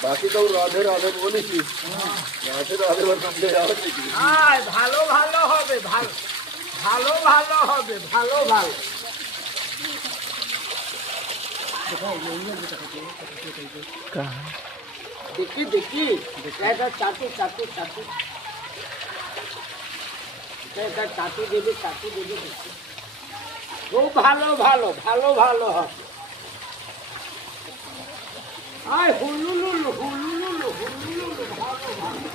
बाकी तो राधे राधे बोली थी राधे राधे ভালো ভালো হবে ভালো ভালো ভালো হবে ভালো ভালো দেখি দেখি এটা চাটু চাটু চাটু এটা চাটু দেবে দেখি খুব ভালো ভালো ভালো ভালো হবে আয় হুলুলুলু হুলুলুলু হুলুলুলু ভালো ভালো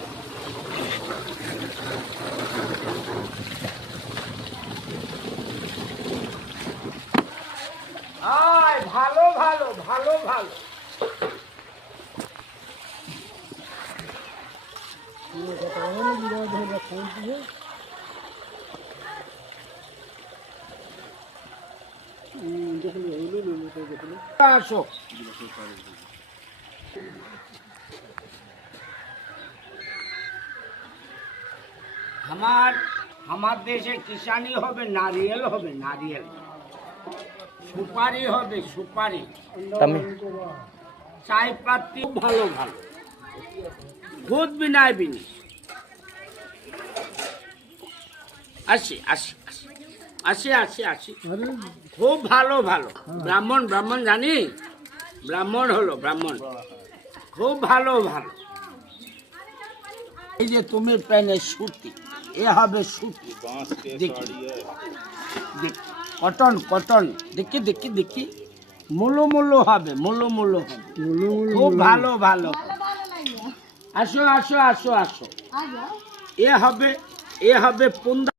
আয় ভালো ভালো ভালো ভালো আসো আমার দেশে কিষানি হবে নারিয়েল হবে নারিয়েল সুপারি হবে সুপারি চাই পাতি ভালো ভালো ভূত বিনায় বিনি আসি আসি আসি আসি আসি খুব ভালো ভালো ব্রাহ্মণ ব্রাহ্মণ জানি ব্রাহ্মণ হলো ব্রাহ্মণ খুব ভালো ভালো এই যে তুমি পেনে সুতি এ হবে সুতি দেখি কটন কটন দেখি দেখি দেখি মুলো মুলো হবে মুলো মুলো হবে খুব ভালো ভালো আসো আসো আসো আসো এ হবে